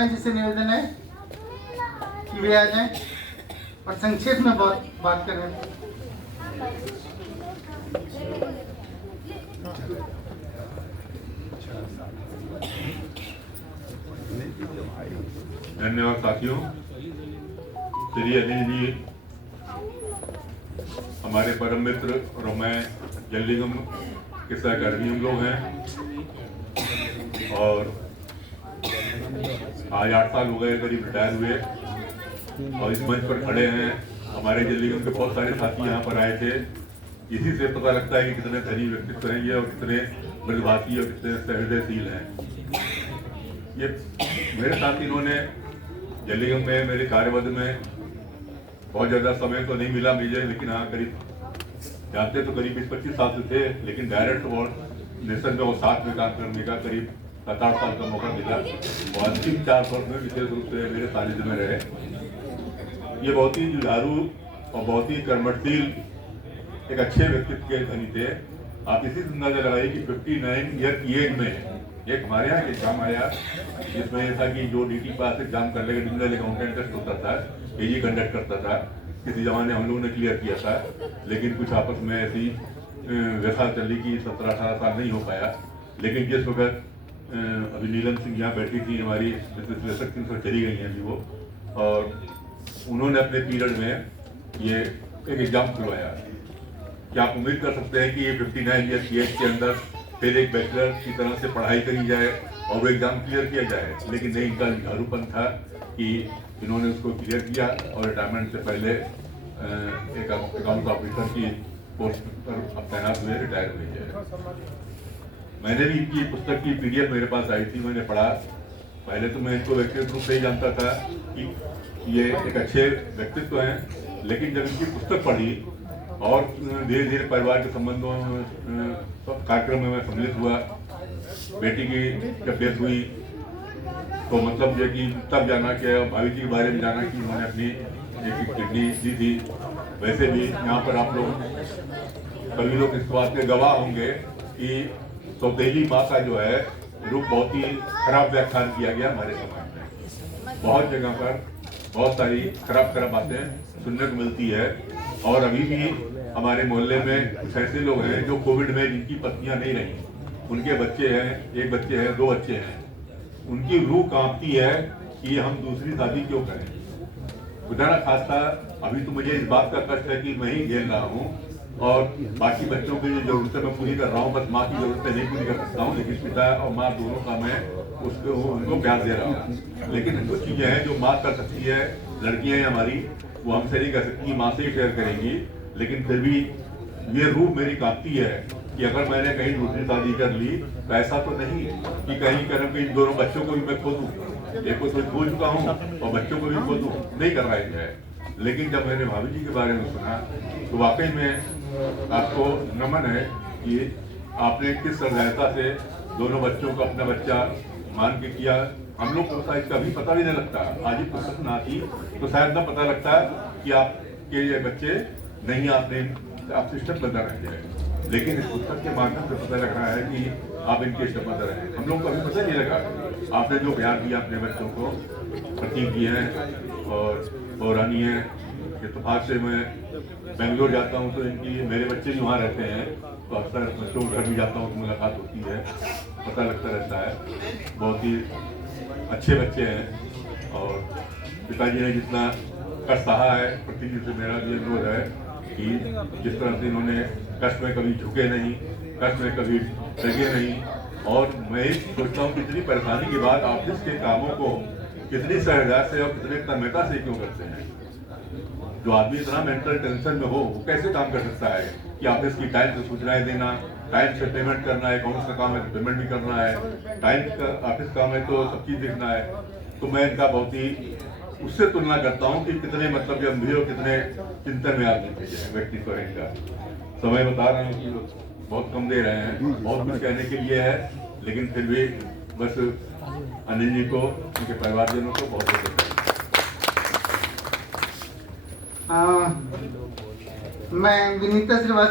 Madam जिससे निवेदन है कि वे आ जाएं और संक्षेप में बात करें। धन्यवाद साथियों। श्री अनिल जी हमारे परम मित्र और मैं जल निगम के सहकर्मी हम लोग हैं और आज 8 साल हो गए करीब रिटायर हुए और इस मंच पर खड़े हैं। हमारे जल निगम के बहुत सारे साथी यहाँ पर आए थे। इसी से पता लगता है कि कितने धनी व्यक्तित्व हैं ये और कितने मृदभाषी और कितने सहृदयशील हैं ये। मेरे साथ इन्होंने जल निगम में मेरे कार्यबद्ध में बहुत ज़्यादा समय तो नहीं मिला मुझे, लेकिन हाँ करीब जानते तो करीब 20-25 साल से थे, लेकिन डायरेक्ट और नेशन में और साथ में काम करने का करीब 7-8 साल का मौका मिला और अंतिम 4 वर्ष में विशेष रूप से मेरे सानिध्य में रहे। ये बहुत ही जुझारू और बहुत ही कर्मठशील एक अच्छे व्यक्तित्व के धनी थे। आप इसी से अंदाजा लगाइए कि 59 ईयर की एज में एक हमारे यहाँ एग्जाम आया जिसमें ऐसा कि जो DT पास एग्जाम करने का डिविजनल अकाउंटेंट टेस्ट होता था AG कंडक्ट करता था। किसी जमाने हम लोगों ने क्लियर किया था, लेकिन कुछ आपस में ऐसी व्यथा चली कि 17-18 साल नहीं हो पाया। लेकिन जिस वक्त अभी नीलम सिंह यहाँ बैठी थी हमारी विश्लेषक थी, तो चली गई हैं अभी वो, और उन्होंने अपने पीरियड में ये एक एग्जाम खुलवाया। क्या आप उम्मीद कर सकते हैं कि ये 59 ईयर की एज के अंदर फिर एक बैचलर की तरह से पढ़ाई करी जाए और वो एग्जाम क्लियर किया जाए? लेकिन नहीं, इनका जुझारूपन था कि इन्होंने उसको क्लियर किया और रिटायरमेंट से पहले एक अकाउंट ऑफिसर की पोस्ट पर अब तैनात हुए, रिटायर हुए हैं। मैंने भी इनकी पुस्तक की PDF मेरे पास आई थी, मैंने पढ़ा। पहले तो मैं इनको व्यक्तिगत रूप से ही जानता था कि ये एक अच्छे व्यक्तित्व हैं, लेकिन जब इनकी पुस्तक पढ़ी और धीरे धीरे परिवार के संबंधों कार्यक्रम में मैं सम्मिलित हुआ, बेटी की जब डेथ हुई तो मतलब ये कि तब जाना कि भाभी जी के बारे में जाना कि उन्होंने अपनी एक किडनी दी थी। वैसे भी यहाँ पर आप लोग सभी लोग इस बात के गवाह होंगे कि सौतेली माँ का जो है रूप बहुत ही खराब व्याख्यान किया गया हमारे समाज में। बहुत जगह पर बहुत सारी खराब बातें सुनने को मिलती है और अभी भी हमारे मोहल्ले में कुछ ऐसे लोग हैं जो कोविड में जिनकी पत्नियां नहीं रही, उनके बच्चे हैं, 1 बच्चे हैं, 2 बच्चे हैं, उनकी रूह कांपती है कि हम दूसरी शादी क्यों करें। खुदा ना खास्ता अभी तो मुझे इस बात का कष्ट है कि मैं ही झेल रहा हूँ और बाकी बच्चों की जो जरूरतें मैं पूरी कर रहा हूँ, बस माँ की जरूरतें नहीं पूरी कर सकता हूँ, लेकिन पिता और माँ दोनों का मैं उनको प्यार दे रहा हूँ। लेकिन कुछ चीज़ें हैं जो माँ कर सकती है, लड़कियाँ हैं हमारी, वो हमसे नहीं कर सकती, माँ से ही शेयर करेंगी। लेकिन फिर भी ये रूह मेरी कांपती है कि अगर मैंने कहीं दूसरी शादी कर ली तो ऐसा तो नहीं कि कहीं करूँ कि दोनों बच्चों को भी मैं खो दूँ, एक को तो खो चुका हूँ और बच्चों को भी खो दूँ, नहीं कर रहा है। लेकिन जब मैंने भाभी जी के बारे में सुना तो वाकई में आपको नमन है कि आपने किस सहृदयता से दोनों बच्चों को अपना बच्चा मान के किया। हम लोग को शायद कभी पता भी नहीं लगता, आज ही पुस्तक ना आती तो शायद ना पता लगता कि आपके ये बच्चे नहीं, आपसे स्टेपमदर रह जाए। लेकिन इस पुस्तक के माध्यम से पता लग रहा है कि आप इनके स्टेपमदर हैं। हम लोग को अभी पता नहीं लगा आपने जो प्यार दिया अपने बच्चों को, प्रतीक जी हैं और रानी हैं। इत्तेफाक से मैं बेंगलोर जाता हूँ तो इनकी मेरे बच्चे भी वहाँ रहते हैं, तो अक्सर बच्चों के घर भी जाता हूँ तो मुलाकात होती है, पता लगता रहता है। बहुत ही अच्छे बच्चे हैं और पिताजी ने जितना कष्ट सहा है, प्रतीक जी से मेरा भी अनुरोध है कि जिस तरह से इन्होंने कष्ट में कभी झुके नहीं, कष्ट में कभी डगे नहीं। और मैं सोचता हूँ कितनी परेशानी के बाद ऑफिस के कामों को कितनी सहजता से और कितने तन्मयता से क्यों करते हैं। जो आदमी इतना मेंटल टेंशन में हो वो कैसे काम कर सकता है कि ऑफिस की टाइम से सूचनाएं देना, टाइम से पेमेंट करना है, अकाउंट्स का काम है तो पेमेंट भी करना है, टाइम का ऑफिस काम है तो सब चीज़ देखना है। तो मैं इनका बहुत ही उससे तुलना करता हूँ कि कितने मतलब गंभीर और कितने चिंतन में आदमी थे व्यक्तित्व है इनका। समय बता रहे हैं कि बहुत कम दे रहे हैं, बहुत कुछ कहने के लिए है, लेकिन फिर भी बस अनिल जी को, उनके परिवारजनों को बहुत बहुत मैं विनीता श्रीवास्तव